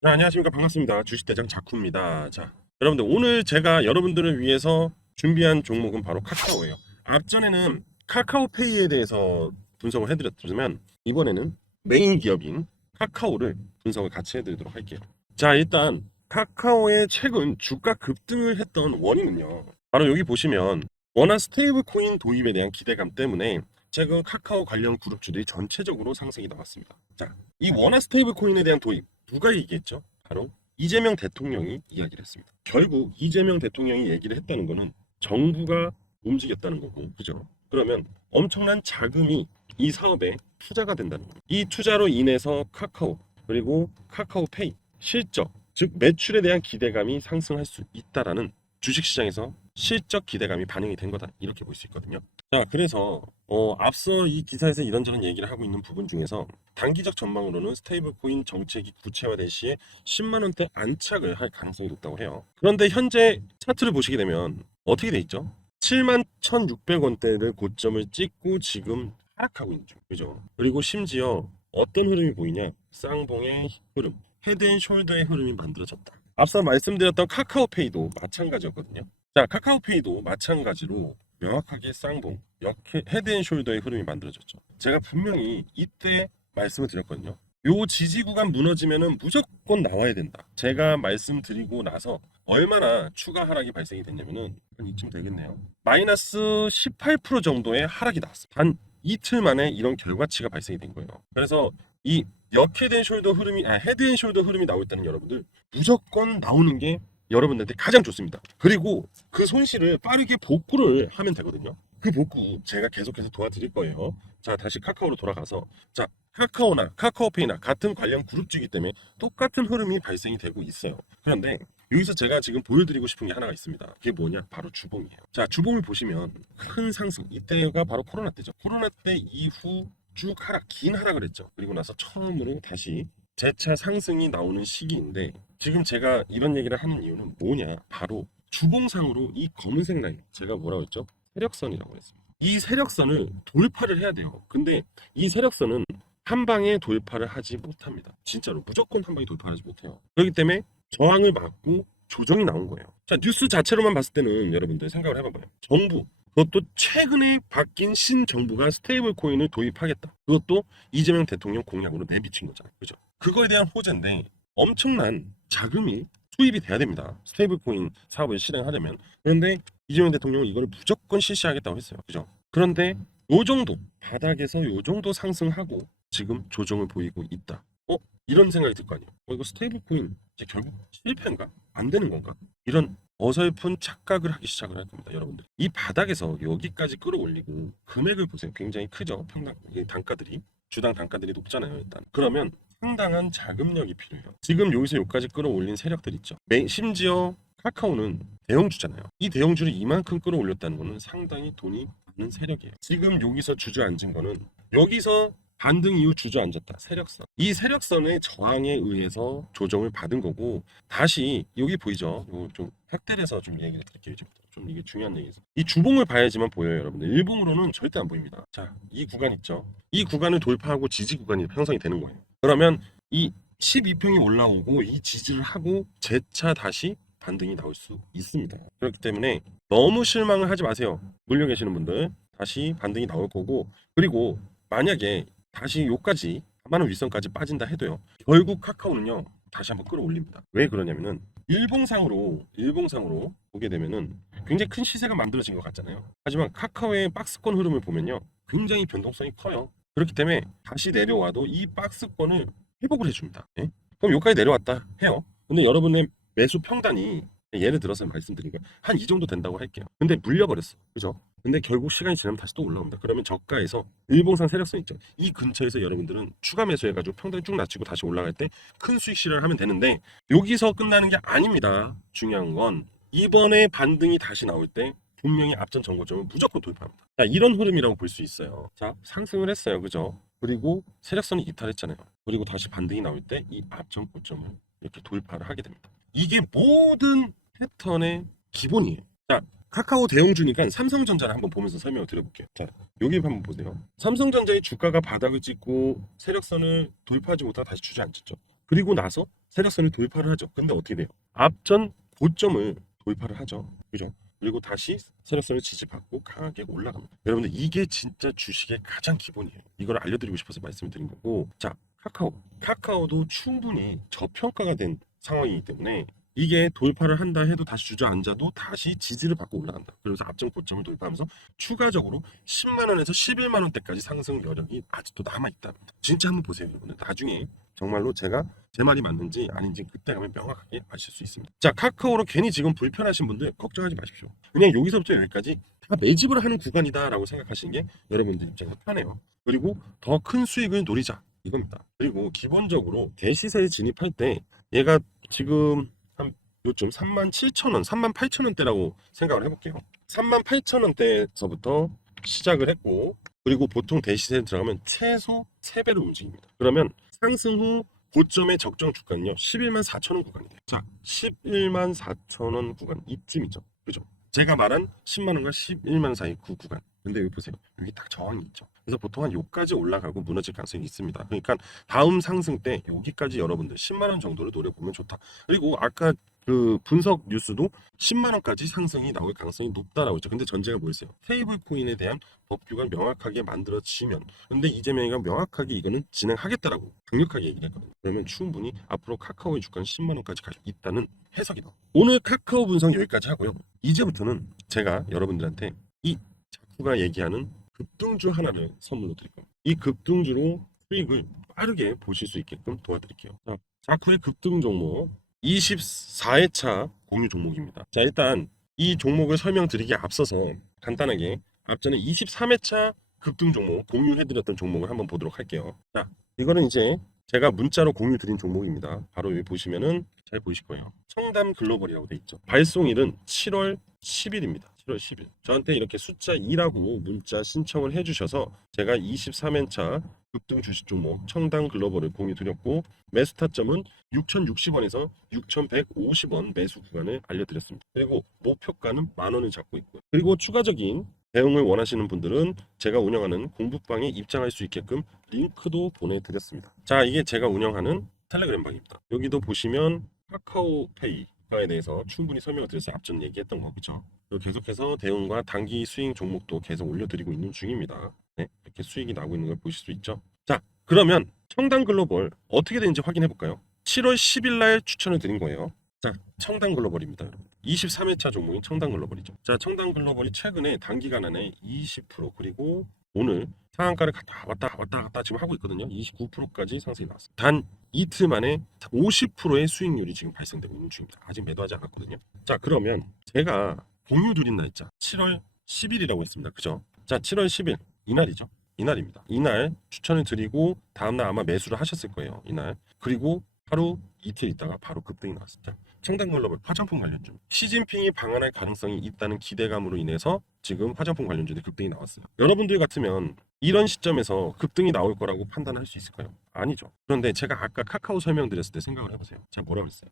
네, 안녕하십니까. 반갑습니다. 주식대장 자쿠입니다. 자, 여러분들 오늘 제가 여러분들을 위해서 준비한 종목은 바로 카카오예요. 앞전에는 카카오페이에 대해서 분석을 해드렸지만 이번에는 메인 기업인 카카오를 분석을 같이 해드리도록 할게요. 자, 일단 카카오의 최근 주가 급등을 했던 원인은요. 바로 여기 보시면 원화 스테이블 코인 도입에 대한 기대감 때문에 최근 카카오 관련 그룹주들이 전체적으로 상승이 나왔습니다. 자, 이 원화 스테이블 코인에 대한 도입 누가 얘기했죠? 바로 이재명 대통령이 이야기를 했습니다. 결국 이재명 대통령이 얘기를 했다는 거는 정부가 움직였다는 거고, 그죠? 그러면 엄청난 자금이 이 사업에 투자가 된다는 거예요. 이 투자로 인해서 카카오 그리고 카카오페이 실적, 즉 매출에 대한 기대감이 상승할 수 있다라는 주식시장에서 실적 기대감이 반영이 된 거다 이렇게 볼 수 있거든요. 자, 그래서 앞서 이 기사에서 이런저런 얘기를 하고 있는 부분 중에서 단기적 전망으로는 스테이블 코인 정책이 구체화될 시에 10만 원대 안착을 할 가능성이 높다고 해요. 그런데 현재 차트를 보시게 되면 어떻게 돼 있죠? 7만 1,600원대를 고점을 찍고 지금 하락하고 있는 중. 그죠? 그리고 심지어 어떤 흐름이 보이냐? 쌍봉의 흐름, 헤드앤숄더의 흐름이 만들어졌다. 앞서 말씀드렸던 카카오페이도 마찬가지였거든요. 자, 카카오페이도 마찬가지로 명확하게 쌍봉, 헤드앤숄더의 흐름이 만들어졌죠. 제가 분명히 이때 말씀을 드렸거든요. 요 지지 구간 무너지면은 무조건 나와야 된다. 제가 말씀드리고 나서 얼마나 추가 하락이 발생이 됐냐면은 한 이쯤 되겠네요. 마이너스 18% 정도의 하락이 나왔어요. 단 이틀 만에 이런 결과치가 발생이 된 거예요. 그래서 이 역헤드앤숄더 흐름이 헤드앤숄더 흐름이 나올 때는 여러분들 무조건 나오는 게 여러분들한테 가장 좋습니다. 그리고 그 손실을 빠르게 복구를 하면 되거든요. 그 복구 제가 계속해서 도와드릴 거예요. 자, 다시 카카오로 돌아가서 자, 카카오나 카카오페이나 같은 관련 그룹주이기 때문에 똑같은 흐름이 발생이 되고 있어요. 그런데 여기서 제가 지금 보여드리고 싶은 게 하나가 있습니다. 그게 뭐냐? 바로 주봉이에요. 자, 주봉을 보시면 큰 상승, 이때가 바로 코로나 때죠. 코로나 때 이후 쭉 하락, 긴 하락을 했죠. 그리고 나서 처음으로 다시 재차 상승이 나오는 시기인데 지금 제가 이런 얘기를 하는 이유는 뭐냐? 바로 주봉상으로 이 검은색 라인, 제가 뭐라고 했죠? 세력선이라고 했습니다. 이 세력선을 돌파를 해야 돼요. 근데 이 세력선은 한 방에 돌파를 하지 못합니다. 진짜로 무조건 한 방에 돌파하지 못해요. 그렇기 때문에 저항을 막고 조정이 나온 거예요. 자, 뉴스 자체로만 봤을 때는 여러분들 생각을 해봐봐요. 정부, 그것도 최근에 바뀐 신정부가 스테이블 코인을 도입하겠다. 그것도 이재명 대통령 공약으로 내비친 거잖아요. 그죠? 그거에 대한 호재인데 엄청난 자금이 투입이 돼야 됩니다. 스테이블 코인 사업을 실행하려면. 그런데 이재명 대통령은 이걸 무조건 실시하겠다고 했어요. 그죠? 그런데 요 정도 바닥에서 요 정도 상승하고 지금 조정을 보이고 있다. 이런 생각이 들 거 아니에요. 이거 스테이블 코인 이제 결국 실패인가? 안 되는 건가? 이런 어설픈 착각을 하기 시작을 할 겁니다, 여러분들. 이 바닥에서 여기까지 끌어올리고 금액을 보세요. 굉장히 크죠. 평당 이게 단가들이 주당 단가들이 높잖아요, 일단. 그러면 상당한 자금력이 필요해요. 지금 여기서 여기까지 끌어올린 세력들 있죠. 심지어 카카오는 대형주잖아요. 이 대형주를 이만큼 끌어올렸다는 거는 상당히 돈이 많은 세력이에요. 지금 여기서 주저앉은 거는 여기서 반등 이후 주저앉았다. 세력선. 이 세력선의 저항에 의해서 조정을 받은 거고 다시 여기 보이죠? 좀 확대해서 좀 얘기를 드릴게요. 이제부터. 좀 이게 중요한 얘기죠. 이 주봉을 봐야지만 보여요, 여러분들. 일봉으로는 절대 안 보입니다. 자, 이 구간 있죠? 이 구간을 돌파하고 지지 구간이 형성이 되는 거예요. 그러면 이 12평이 올라오고 이 지지를 하고 재차 다시 반등이 나올 수 있습니다. 그렇기 때문에 너무 실망을 하지 마세요. 물려 계시는 분들 다시 반등이 나올 거고 그리고 만약에 다시 요까지 4만 원 윗선까지 빠진다 해도요. 결국 카카오는요. 다시 한번 끌어올립니다. 왜 그러냐면은 일봉상으로 보게 되면은 굉장히 큰 시세가 만들어진 것 같잖아요. 하지만 카카오의 박스권 흐름을 보면요. 굉장히 변동성이 커요. 그렇기 때문에 다시 내려와도 이 박스권을 회복을 해줍니다. 예? 그럼 여기까지 내려왔다 해요. 근데 여러분의 매수 평단이 예를 들어서 말씀드린 게 한 이 정도 된다고 할게요. 근데 물려버렸어. 그죠? 근데 결국 시간이 지나면 다시 또 올라옵니다. 그러면 저가에서 일봉상 세력선 있죠. 이 근처에서 여러분들은 추가 매수해가지고 평단을 쭉 낮추고 다시 올라갈 때 큰 수익 실현을 하면 되는데 여기서 끝나는 게 아닙니다. 중요한 건 이번에 반등이 다시 나올 때 분명히 앞전 정고점을 무조건 돌파합니다. 자, 이런 흐름이라고 볼 수 있어요. 자, 상승을 했어요. 그죠? 그리고 세력선이 이탈했잖아요. 그리고 다시 반등이 나올 때 이 앞전 고점을 이렇게 돌파를 하게 됩니다. 이게 모든 패턴의 기본이에요. 자, 카카오 대형주니까 삼성전자를 한번 보면서 설명을 드려볼게요. 자, 여기 한번 보세요. 삼성전자의 주가가 바닥을 찍고 세력선을 돌파하지 못하고 다시 주저앉았죠. 그리고 나서 세력선을 돌파를 하죠. 근데 어떻게 돼요? 앞전 고점을 돌파를 하죠. 그죠? 그리고 다시 세력선을 지지받고 강하게 올라갑니다. 여러분들 이게 진짜 주식의 가장 기본이에요. 이걸 알려드리고 싶어서 말씀을 드린 거고, 자, 카카오도 충분히 저평가가 된 상황이기 때문에 이게 돌파를 한다 해도 다시 주저앉아도 다시 지지를 받고 올라간다. 그래서 앞전 고점을 돌파하면서 추가적으로 10만 원에서 11만 원대까지 상승 여력이 아직도 남아있다. 진짜 한번 보세요, 여러분들. 나중에 정말로 제가 제 말이 맞는지 아닌지 그때 가면 명확하게 아실 수 있습니다. 자, 카카오로 괜히 지금 불편하신 분들 걱정하지 마십시오. 그냥 여기서부터 여기까지 다 매집을 하는 구간이다라고 생각하시는 게 여러분들 입장에서 편해요. 그리고 더 큰 수익을 노리자 이겁니다. 그리고 기본적으로 대시세에 진입할 때 얘가 지금 한 요즘 37,000원, 38,000원대라고 생각을 해볼게요. 38,000원대에서부터 시작을 했고, 그리고 보통 대시세에 들어가면 최소 3배로 움직입니다. 그러면 상승 후 고점의 적정 주가는요 11만 4천원 구간이에요. 자, 11만 4천원 구간 이쯤이죠. 그죠? 제가 말한 10만원과 11만 사이 그 구간. 근데 여기 보세요. 여기 딱 저항이 있죠. 그래서 보통 한 여기까지 올라가고 무너질 가능성이 있습니다. 그러니까 다음 상승 때 여기까지 여러분들 10만원 정도를 노려보면 좋다. 그리고 아까 그 분석 뉴스도 10만원까지 상승이 나올 가능성이 높다라고 했죠. 근데 전제가 뭐였어요? 스테이블 코인에 대한 법규가 명확하게 만들어지면, 근데 이재명이가 명확하게 이거는 진행하겠다라고 강력하게 얘기를 했거든요. 그러면 충분히 앞으로 카카오의 주가는 10만원까지 갈 수 있다는 해석이다. 오늘 카카오 분석 여기까지 하고요. 이제부터는 제가 여러분들한테 이 자쿠가 얘기하는 급등주 하나를 선물로 드릴 겁니다. 이 급등주로 수익을 빠르게 보실 수 있게끔 도와드릴게요. 자, 자쿠의 급등 종목 24회차 공유 종목입니다. 자, 일단 이 종목을 설명드리기에 앞서서 간단하게 앞전에 23회차 급등 종목 공유해드렸던 종목을 한번 보도록 할게요. 자, 이거는 이제 제가 문자로 공유 드린 종목입니다. 바로 여기 보시면은 잘 보이실 거예요. 청담 글로벌이라고 돼 있죠. 발송일은 7월 10일입니다. 7월 10일. 저한테 이렇게 숫자 2라고 문자 신청을 해주셔서 제가 23회차 급등 주식 종목 청담 글로벌을 공유 드렸고, 매수 타점은 6,060원에서 6,150원 매수 구간을 알려드렸습니다. 그리고 목표가는 10,000원을 잡고 있고요. 그리고 추가적인 대응을 원하시는 분들은 제가 운영하는 공부방에 입장할 수 있게끔 링크도 보내드렸습니다. 자, 이게 제가 운영하는 텔레그램 방입니다. 여기도 보시면 카카오페이에 대해서 충분히 설명을 드려서 앞전 얘기했던 거죠. 계속해서 대응과 단기 수익 종목도 계속 올려드리고 있는 중입니다. 네, 이렇게 수익이 나고 있는 걸 보실 수 있죠. 자, 그러면 청담 글로벌 어떻게 되는지 확인해 볼까요? 7월 10일 날 추천을 드린 거예요. 자, 청담 글로벌입니다, 여러분. 23회차 종목인 청담 글로벌이죠. 자, 청담 글로벌이 최근에 단기간 안에 20% 그리고 오늘 상한가를 왔다 갔다 지금 하고 있거든요. 29%까지 상승이 나왔어요. 단 이틀 만에 50%의 수익률이 지금 발생되고 있는 중입니다. 아직 매도하지 않았거든요. 자, 그러면 제가 공유 드린 날짜 7월 10일이라고 했습니다. 그죠? 자, 7월 10일 이날이죠. 이날입니다. 이날 추천을 드리고 다음날 아마 매수를 하셨을 거예요. 이날. 그리고 하루 이틀 있다가 바로 급등이 나왔습니다. 청담 글로벌 화장품 관련주. 시진핑이 방한할 가능성이 있다는 기대감으로 인해서 지금 화장품 관련주들이 급등이 나왔어요. 여러분들 같으면 이런 시점에서 급등이 나올 거라고 판단할 수 있을까요? 아니죠. 그런데 제가 아까 카카오 설명드렸을 때 생각을 해보세요. 자, 뭐라고 했어요?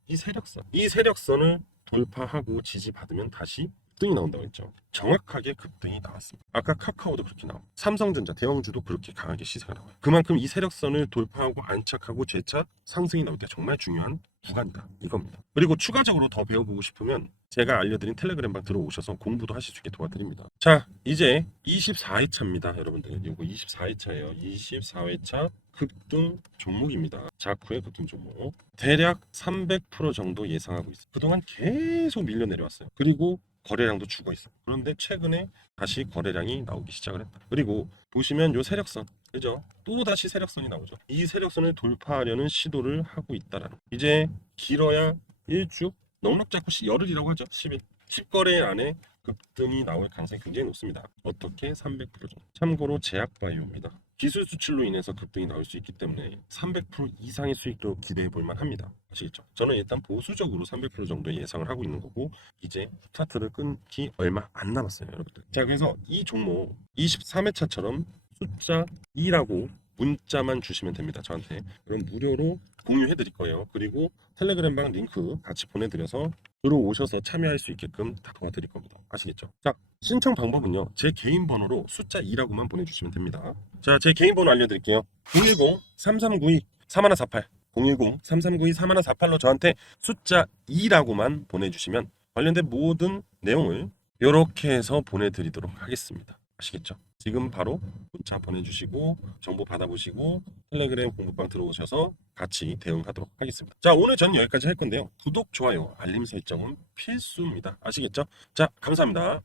이 세력선을 돌파하고 지지받으면 다시 급등이 나온다고 했죠. 정확하게 급등이 나왔습니다. 아까 카카오도 그렇게 나오고 삼성전자 대형주도 그렇게 강하게 시세가 나와요. 그만큼 이 세력선을 돌파하고 안착하고 재차 상승이 나올 때 정말 중요한 구간이다 이겁니다. 그리고 추가적으로 더 배워보고 싶으면 제가 알려드린 텔레그램방 들어오셔서 공부도 하실 수 있게 도와드립니다. 자, 이제 24회차입니다. 여러분들 이거 24회차예요. 24회차 급등 종목입니다. 자쿠의 급등 종목 대략 300% 정도 예상하고 있어요. 그동안 계속 밀려 내려왔어요. 그리고 거래량도 죽어 있어. 그런데 최근에 다시 거래량이 나오기 시작을 했다. 그리고 보시면 요 세력선, 그죠? 또 다시 세력선이 나오죠. 이 세력선을 돌파하려는 시도를 하고 있다라는. 이제 길어야 일주, 넉넉 잡고 열흘이라고 하죠. 10일. 10거래 안에 급등이 나올 가능성이 굉장히 높습니다. 어떻게? 300% 정도. 참고로 제약바이오입니다. 기술 수출로 인해서 급등이 나올 수 있기 때문에 300% 이상의 수익도 기대해 볼 만합니다. 아시겠죠? 저는 일단 보수적으로 300% 정도 예상을 하고 있는 거고, 이제 차트를 끊기 얼마 안 남았어요, 여러분들. 자, 그래서 이 종목 23회차처럼 숫자 2라고 문자만 주시면 됩니다. 저한테. 그럼 무료로 공유해 드릴 거예요. 그리고 텔레그램방 링크 같이 보내드려서 들어오셔서 참여할 수 있게끔 다 도와드릴 겁니다. 아시겠죠? 자, 신청 방법은요. 제 개인 번호로 숫자 2라고만 보내주시면 됩니다. 자, 제 개인 번호 알려드릴게요. 010-3392-3148 010-3392-4148로 저한테 숫자 2라고만 보내주시면 관련된 모든 내용을 이렇게 해서 보내드리도록 하겠습니다. 아시겠죠? 지금 바로 문자 보내주시고 정보 받아보시고 텔레그램 공부방 들어오셔서 같이 대응하도록 하겠습니다. 자, 오늘 저는 여기까지 할 건데요. 구독, 좋아요, 알림 설정은 필수입니다. 아시겠죠? 자, 감사합니다.